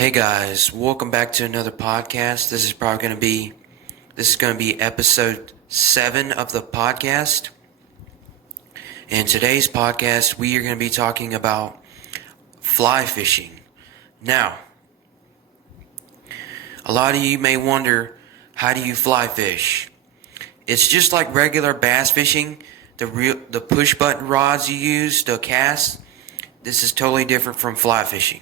Hey guys, welcome back to another podcast. This is going to be episode 7 of the podcast. In today's podcast, we are going to be talking about fly fishing. Now, a lot of you may wonder, how do you fly fish? It's just like regular bass fishing. The push button rods you use to cast, this is totally different from fly fishing.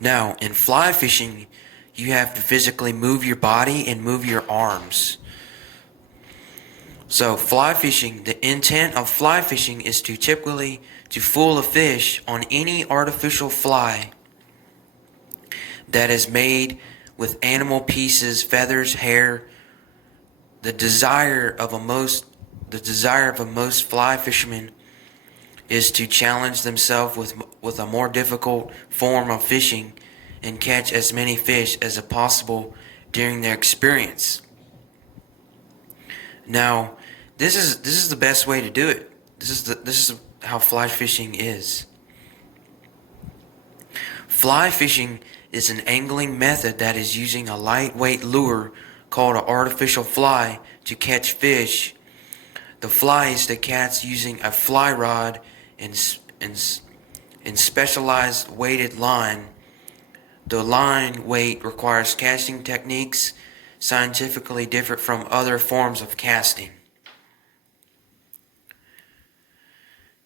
Now, in fly fishing, you have to physically move your body and move your arms. So fly fishing, the intent of fly fishing is to fool a fish on any artificial fly that is made with animal pieces, feathers, hair. The desire of a most fly fishermen is to challenge themselves with a more difficult form of fishing and catch as many fish as possible during their experience. Now, this is the best way to do it. This is how fly fishing is. Fly fishing is an angling method that is using a lightweight lure called an artificial fly to catch fish. The fly is the catch using a fly rod and specialized weighted line. The line weight requires casting techniques scientifically different from other forms of casting.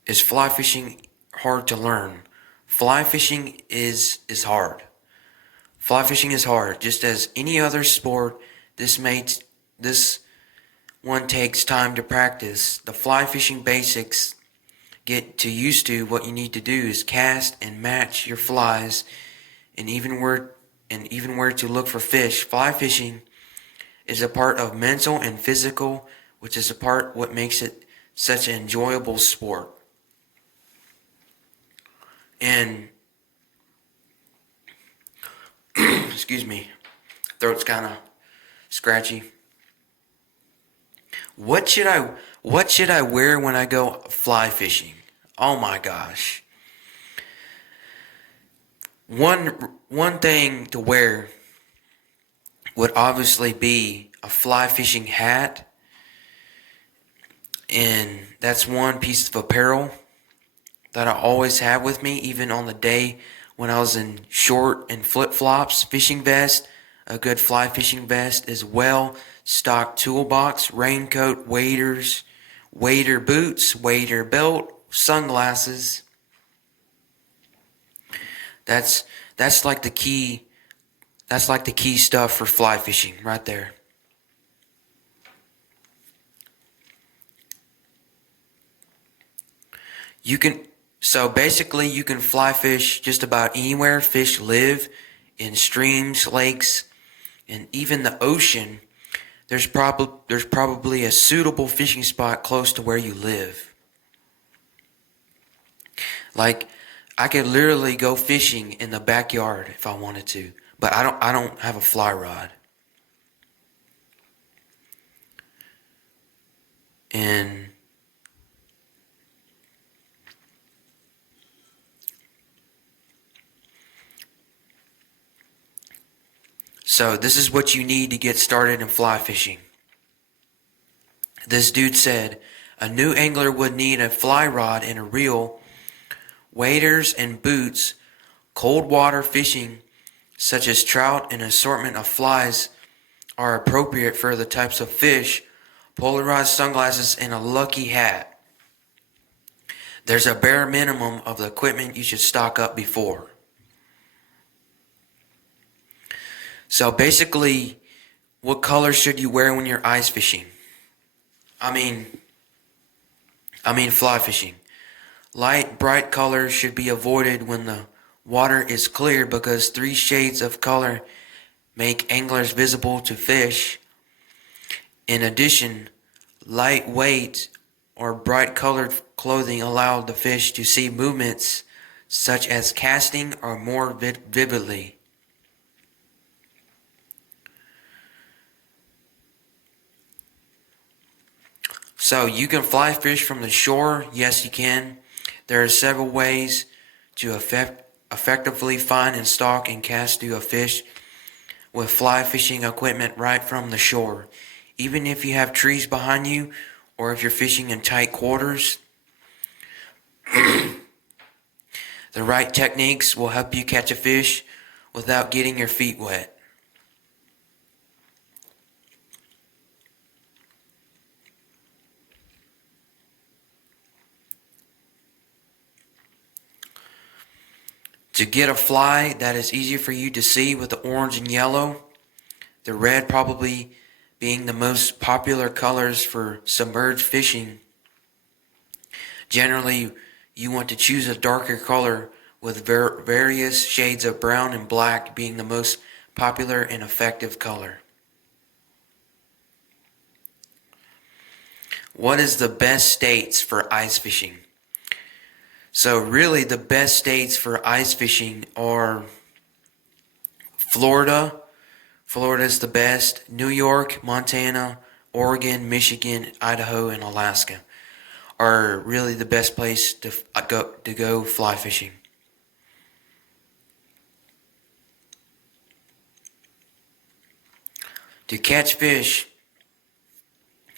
Is fly fishing hard to learn? Fly fishing is hard. Fly fishing is hard. Just as any other sport, this one takes time to practice. The fly fishing basics get used to. What you need to do is cast and match your flies, and even where to look for fish. Fly fishing is a part of mental and physical, which is what makes it such an enjoyable sport. And excuse me, throat's kind of scratchy. What should I wear when I go fly fishing? Oh my gosh. One thing to wear would obviously be a fly fishing hat, and that's one piece of apparel that I always have with me, even on the day when I was in short and flip-flops. Fishing vest, a good fly fishing vest as well, stock toolbox, raincoat, waders, wader boots, wader belt, sunglasses. That's like the key. That's like the key stuff for fly fishing right there. So basically you can fly fish just about anywhere fish live, in streams, lakes, and even the ocean. There's probably a suitable fishing spot close to where you live. Like, I could literally go fishing in the backyard if I wanted to, but I don't have a fly rod. And so this is what you need to get started in fly fishing. This dude said a new angler would need a fly rod and a reel, waders and boots. Cold water fishing, such as trout and an assortment of flies, are appropriate for the types of fish. Polarized sunglasses and a lucky hat. There's a bare minimum of the equipment you should stock up before. So basically, what color should you wear when you're ice fishing? I mean fly fishing. Light, bright colors should be avoided when the water is clear, because 3 shades of color make anglers visible to fish. In addition, lightweight or bright colored clothing allow the fish to see movements such as casting or more vividly. So you can fly fish from the shore. Yes, you can. There are several ways to effectively find and stalk and cast through a fish with fly fishing equipment right from the shore. Even if you have trees behind you or if you're fishing in tight quarters, the right techniques will help you catch a fish without getting your feet wet. To get a fly that is easy for you to see with the orange and yellow, the red probably being the most popular colors for submerged fishing, generally you want to choose a darker color with various shades of brown and black being the most popular and effective color. What is the best states for ice fishing? So really the best states for ice fishing are Florida. Florida is the best. New York, Montana, Oregon, Michigan, Idaho, and Alaska are really the best place to go fly fishing. To catch fish,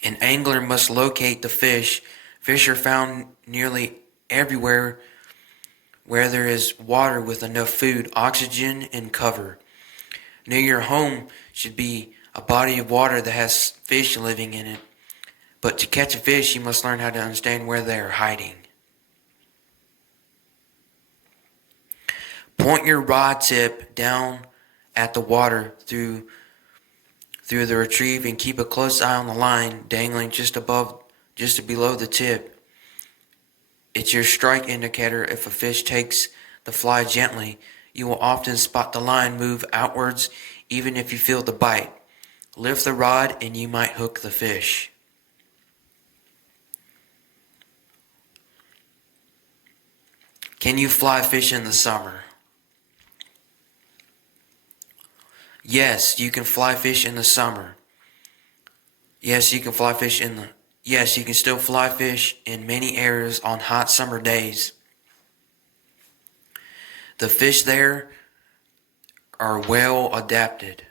an angler must locate the fish. Fish are found nearly everywhere where there is water with enough food, oxygen, and cover. Near your home should be a body of water that has fish living in it. But to catch a fish, you must learn how to understand where they are hiding. Point your rod tip down at the water through the retrieve and keep a close eye on the line dangling just below the tip. It's your strike indicator. If a fish takes the fly gently, you will often spot the line move outwards even if you feel the bite. Lift the rod and you might hook the fish. Can you fly fish in the summer? Yes, you can fly fish in the summer. Yes, you can still fly fish in many areas on hot summer days. The fish there are well adapted.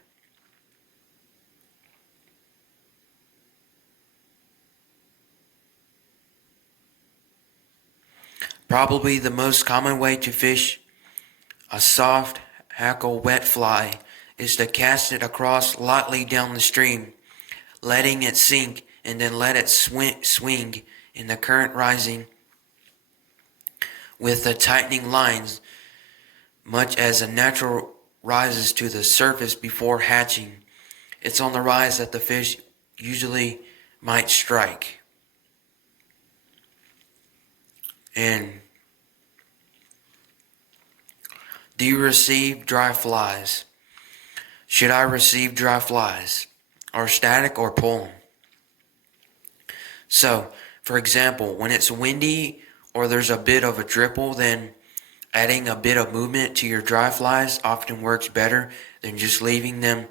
Probably the most common way to fish a soft hackle wet fly is to cast it across lightly down the stream, letting it sink and then let it swing in the current rising with the tightening lines, much as a natural rises to the surface before hatching. It's on the rise that the fish usually might strike. And do you receive dry flies? Should I receive dry flies? Or static or pull them? So, for example, when it's windy or there's a bit of a dripple, then adding a bit of movement to your dry flies often works better than just leaving them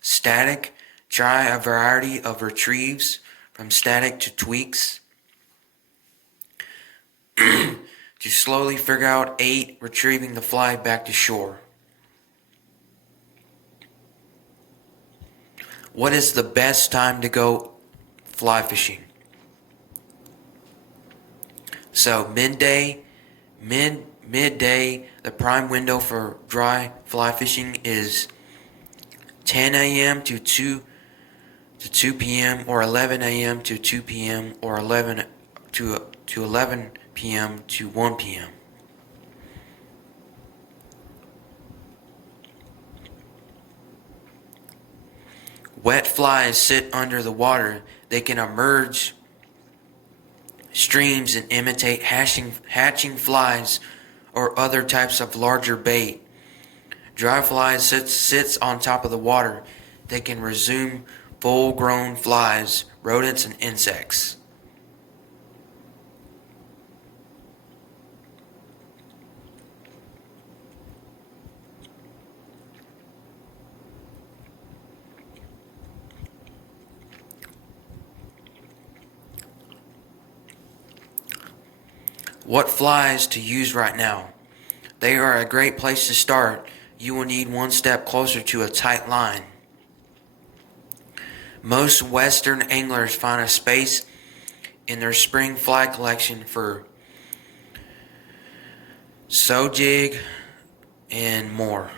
static. Try a variety of retrieves from static to tweaks to slowly figure out 8 retrieving the fly back to shore. What is the best time to go fly fishing? So midday, the prime window for dry fly fishing is 10 a.m. to 2 p.m. or 11 a.m. to 2 p.m. or 11 to 11 p.m. to 1 p.m. Wet flies sit under the water. They can emerge streams and imitate hatching flies or other types of larger bait. Dry flies sits on top of the water. They can resume full-grown flies, rodents, and insects. What flies to use right now? They are a great place to start. You will need one step closer to a tight line. Most Western anglers find a space in their spring fly collection for sow jig and more.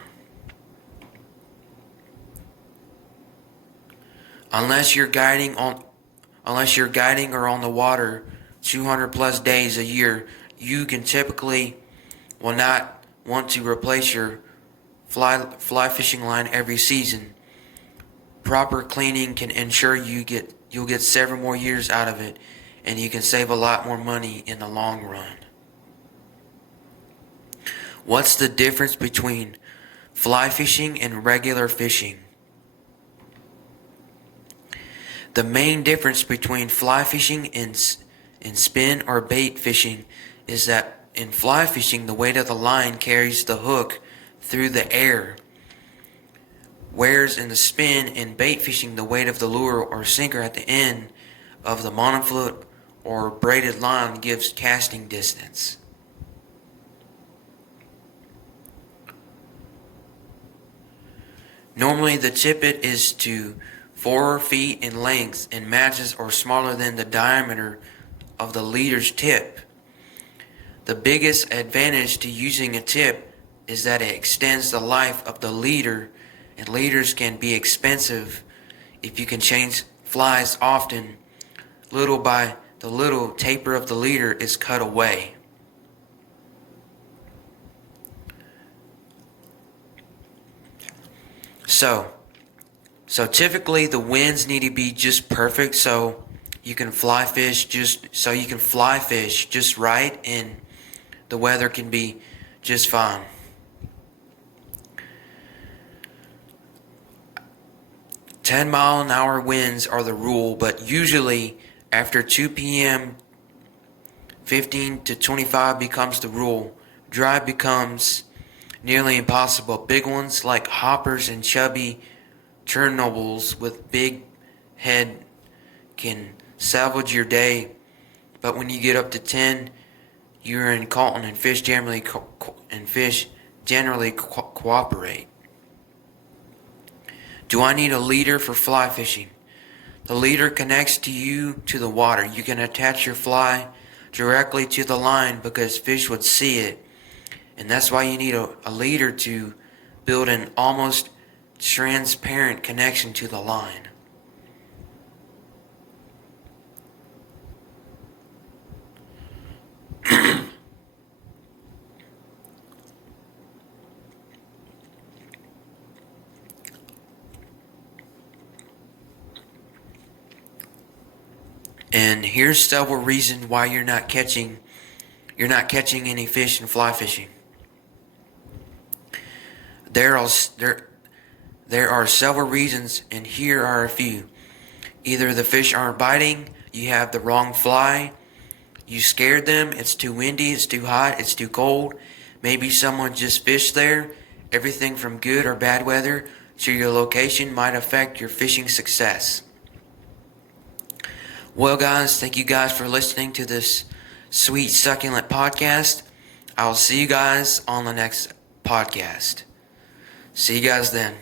Unless you're guiding or on the water 200 plus days a year, you can typically will not want to replace your fly fishing line every season. Proper cleaning can ensure you'll get several more years out of it, and you can save a lot more money in the long run. What's the difference between fly fishing and regular fishing? The main difference between fly fishing and spin or bait fishing is that in fly fishing, the weight of the line carries the hook through the air, whereas in the spin and bait fishing, the weight of the lure or sinker at the end of the monofloat or braided line gives casting distance. Normally, the tippet is to 4 feet in length and matches or smaller than the diameter of the leader's tip. The biggest advantage to using a tip is that it extends the life of the leader, and leaders can be expensive if you can change flies often. Little by the little, taper of the leader is cut away. So typically the winds need to be just perfect so you can fly fish just right, and the weather can be just fine. "10-mile-an-hour winds are the rule, but usually after 2 p.m., 15 to 25 becomes the rule. Dry becomes nearly impossible. Big ones like hoppers and chubby Chernobyls with big head can salvage your day, but when you get up to 10, you're in Colton, and fish generally cooperate. Do I need a leader for fly fishing? The leader connects you to the water. You can attach your fly directly to the line because fish would see it, and that's why you need a leader to build an almost transparent connection to the line. And here's several reasons why you're not catching any fish in fly fishing. There are several reasons, and here are a few. Either the fish aren't biting, you have the wrong fly, you scared them, it's too windy, it's too hot, it's too cold, maybe someone just fished there. Everything from good or bad weather to your location might affect your fishing success. Well, guys, thank you guys for listening to this sweet, succulent podcast. I'll see you guys on the next podcast. See you guys then.